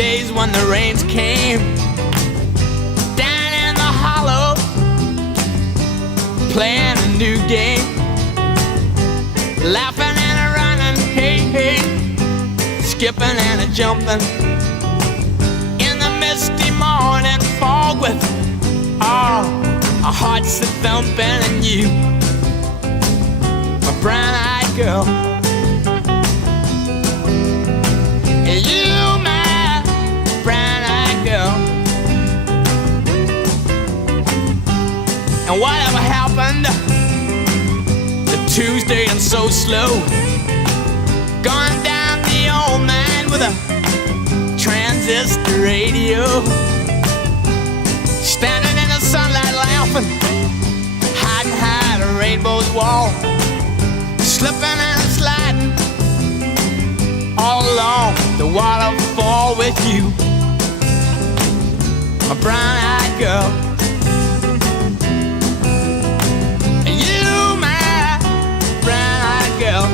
days when the rains came down in the hollow, playing a new game, laughing and a running, hey, hey, skipping and a jumping in the misty morning fog with all our hearts a thumping, and you, my brown-eyed girl, you, my brown-eyed girl. And whatever happened to Tuesday and so slow, going down the old man with a transistor radio, standing in the sunlight laughing, hiding behind a rainbow's wall, slipping and sliding all along the waterfall with you, my brown-eyed girl. You, my brown-eyed girl.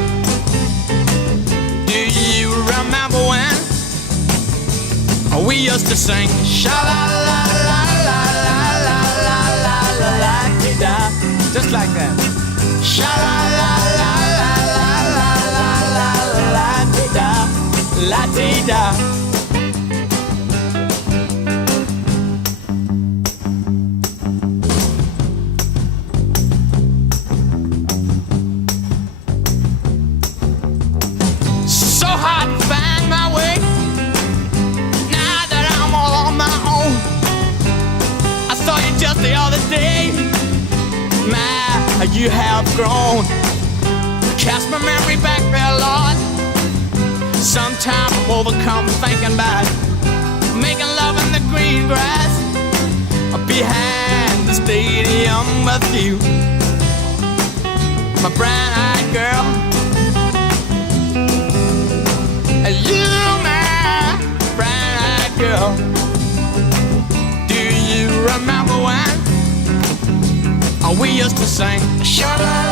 Do you remember when we used to sing sha-la-la-la-la-la-la-la-la-la-la-la-la-la-la-la-la-la-la, just like that. Sha-la-la-la-la-la-la-la-la-la-la-la-la-la-la. So hard to find my way now that I'm all on my own. I saw you just the other day. My, you have grown. Cast my memory back there, Lord. Sometimes I'm overcome thinking about making love in the green grass behind the stadium with you, my brown-eyed girl. You, my brown-eyed girl. Do you remember when we used to sing sha-la?